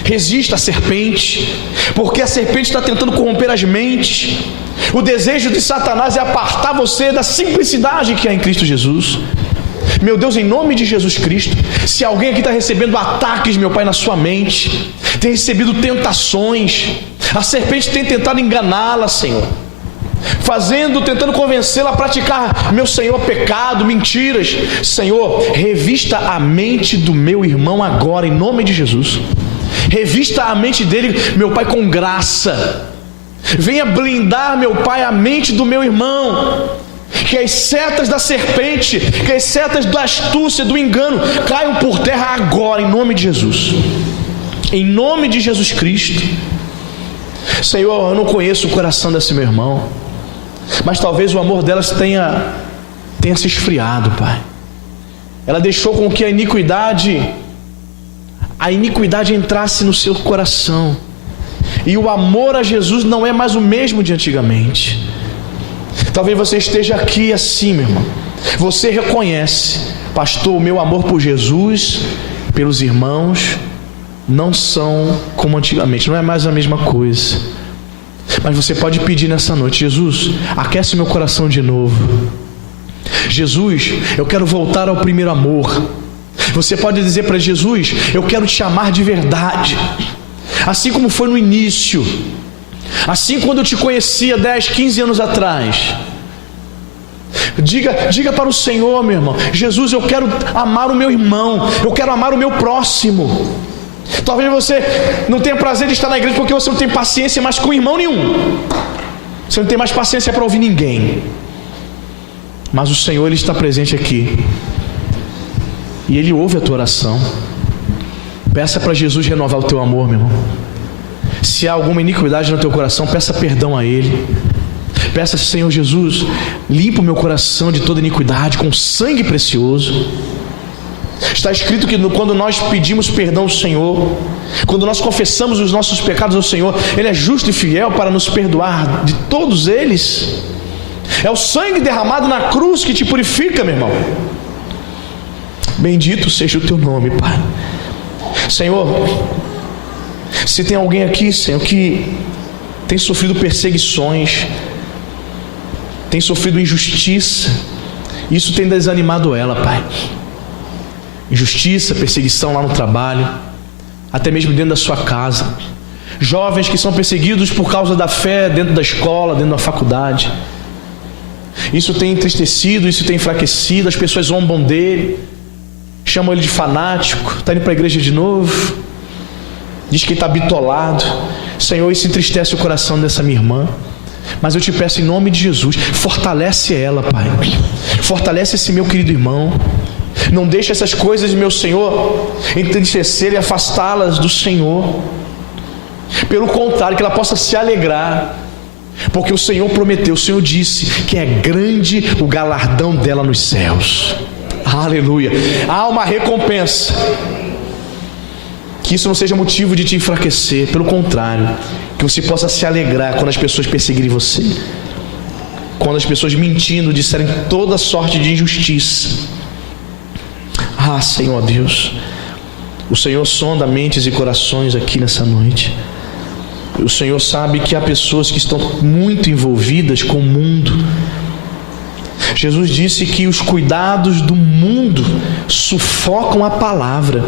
Resista à serpente, porque a serpente está tentando corromper as mentes. O desejo de Satanás é apartar você da simplicidade que há em Cristo Jesus. Meu Deus, em nome de Jesus Cristo, se alguém aqui está recebendo ataques, meu Pai, na sua mente, tem recebido tentações, a serpente tem tentado enganá-la, Senhor, tentando convencê-la a praticar, meu Senhor, pecado, mentiras. Senhor, revista a mente do meu irmão agora, em nome de Jesus. Revista a mente dele, meu Pai, com graça. Venha blindar, meu Pai, a mente do meu irmão. Que as setas da serpente, que as setas da astúcia, do engano, caiam por terra agora, em nome de Jesus. Em nome de Jesus Cristo. Senhor, eu não conheço o coração desse meu irmão, mas talvez o amor delas tenha se esfriado, Pai. Ela deixou com que a iniquidade entrasse no seu coração, e o amor a Jesus não é mais o mesmo de antigamente. Talvez você esteja aqui assim, meu irmão. Você reconhece: pastor, o meu amor por Jesus, pelos irmãos, não são como antigamente, não é mais a mesma coisa. Mas você pode pedir nessa noite: Jesus, aquece meu coração de novo. Jesus, eu quero voltar ao primeiro amor. Você pode dizer para Jesus: eu quero te amar de verdade, assim como foi no início, assim quando eu te conhecia 10, 15 anos atrás. Diga para o Senhor, meu irmão: Jesus, eu quero amar o meu irmão, eu quero amar o meu próximo. Talvez você não tenha prazer de estar na igreja porque você não tem paciência mais com irmão nenhum. Você não tem mais paciência para ouvir ninguém. Mas o Senhor, Ele está presente aqui, e Ele ouve a tua oração. Peça para Jesus renovar o teu amor, meu irmão. Se há alguma iniquidade no teu coração, peça perdão a Ele. Peça: Senhor Jesus, limpa o meu coração de toda iniquidade com sangue precioso. Está escrito que quando nós pedimos perdão ao Senhor, quando nós confessamos os nossos pecados ao Senhor, Ele é justo e fiel para nos perdoar de todos eles. É o sangue derramado na cruz que te purifica, meu irmão. Bendito seja o teu nome, Pai. Senhor, se tem alguém aqui, Senhor, que tem sofrido perseguições, tem sofrido injustiça, isso tem desanimado ela, Pai. Injustiça, perseguição lá no trabalho, até mesmo dentro da sua casa. Jovens que são perseguidos por causa da fé dentro da escola, dentro da faculdade. Isso tem entristecido, isso tem enfraquecido. As pessoas zombam dele, chamam ele de fanático, está indo para a igreja de novo, diz que está bitolado. Senhor, isso entristece o coração dessa minha irmã. Mas eu te peço, em nome de Jesus, fortalece ela, Pai. Fortalece esse meu querido irmão. Não deixe essas coisas, meu Senhor, entristecer e afastá-las do Senhor. Pelo contrário, que ela possa se alegrar, porque o Senhor prometeu, o Senhor disse que é grande o galardão dela nos céus. Aleluia. Há uma recompensa. Que isso não seja motivo de te enfraquecer, pelo contrário, que você possa se alegrar quando as pessoas perseguirem você, quando as pessoas mentindo disserem toda sorte de injustiça. Ah, Senhor Deus, o Senhor sonda mentes e corações aqui nessa noite. O Senhor sabe que há pessoas que estão muito envolvidas com o mundo. Jesus disse que os cuidados do mundo sufocam a palavra.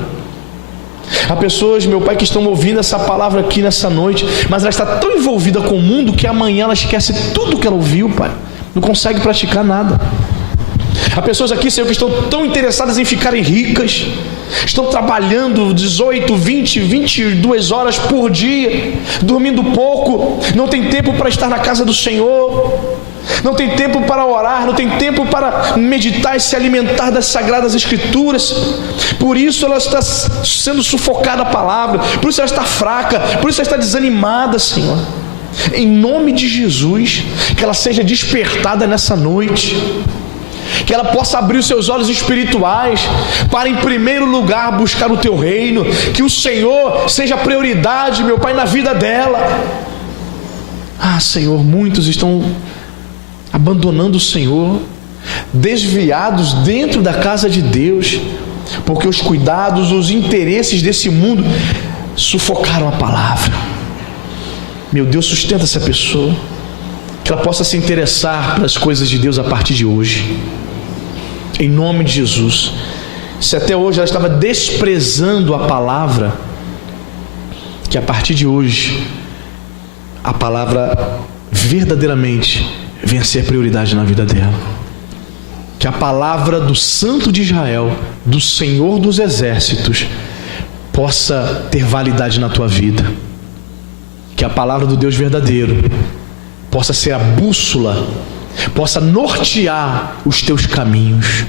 Há pessoas, meu Pai, que estão ouvindo essa palavra aqui nessa noite, mas ela está tão envolvida com o mundo que amanhã ela esquece tudo que ela ouviu, Pai. Não consegue praticar nada. Há pessoas aqui, Senhor, que estão tão interessadas em ficarem ricas, estão trabalhando 18, 20, 22 horas por dia, dormindo pouco, não tem tempo para estar na casa do Senhor, não tem tempo para orar, não tem tempo para meditar e se alimentar das Sagradas Escrituras. Por isso ela está sendo sufocada a palavra, por isso ela está fraca, por isso ela está desanimada, Senhor. Em nome de Jesus, que ela seja despertada nessa noite, que ela possa abrir os seus olhos espirituais para, em primeiro lugar, buscar o teu reino, que o Senhor seja a prioridade, meu Pai, na vida dela. Senhor, muitos estão abandonando o Senhor, desviados dentro da casa de Deus, porque os cuidados, os interesses desse mundo sufocaram a palavra. Meu Deus, sustenta essa pessoa, que ela possa se interessar pelas coisas de Deus a partir de hoje, em nome de Jesus. Se até hoje ela estava desprezando a palavra, que a partir de hoje a palavra verdadeiramente venha a ser a prioridade na vida dela. Que a palavra do Santo de Israel, do Senhor dos Exércitos, possa ter validade na tua vida. Que a palavra do Deus verdadeiro possa ser a bússola, possa nortear os teus caminhos.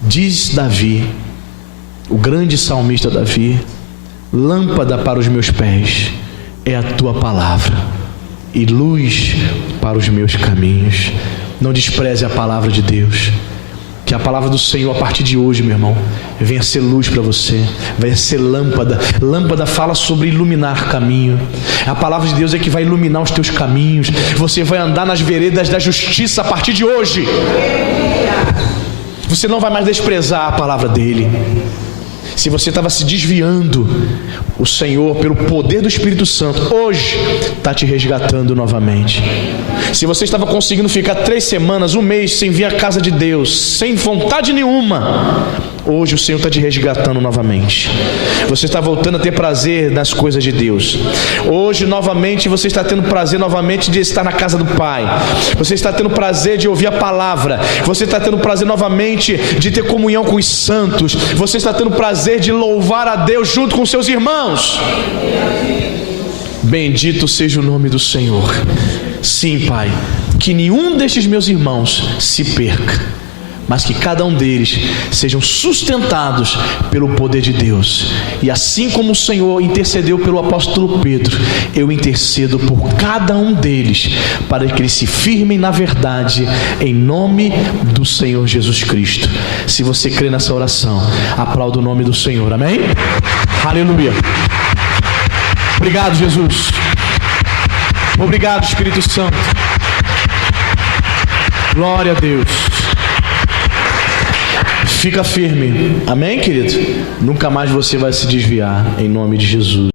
Diz Davi, o grande salmista Davi: lâmpada para os meus pés é a tua palavra e luz para os meus caminhos. Não despreze a palavra de Deus. Que a palavra do Senhor a partir de hoje, meu irmão, venha ser luz para você, venha ser lâmpada. Lâmpada fala sobre iluminar caminho. A palavra de Deus é que vai iluminar os teus caminhos. Você vai andar nas veredas da justiça a partir de hoje. Você não vai mais desprezar a palavra dele. Se você estava se desviando, o Senhor, pelo poder do Espírito Santo, hoje está te resgatando novamente. Se você estava conseguindo ficar 3 semanas, 1 mês sem vir à casa de Deus, sem vontade nenhuma, hoje o Senhor está te resgatando novamente. Você está voltando a ter prazer nas coisas de Deus. Hoje novamente você está tendo prazer novamente de estar na casa do Pai. Você está tendo prazer de ouvir a palavra. Você está tendo prazer novamente de ter comunhão com os santos. Você está tendo prazer de louvar a Deus junto com seus irmãos. Bendito seja o nome do Senhor. Sim, Pai, que nenhum destes meus irmãos se perca, mas que cada um deles sejam sustentados pelo poder de Deus. E assim como o Senhor intercedeu pelo apóstolo Pedro, eu intercedo por cada um deles, para que eles se firmem na verdade, em nome do Senhor Jesus Cristo. Se você crê nessa oração, aplauda o nome do Senhor, amém? Aleluia. Obrigado, Jesus. Obrigado, Espírito Santo. Glória a Deus. Fica firme, amém, querido? Nunca mais você vai se desviar, em nome de Jesus.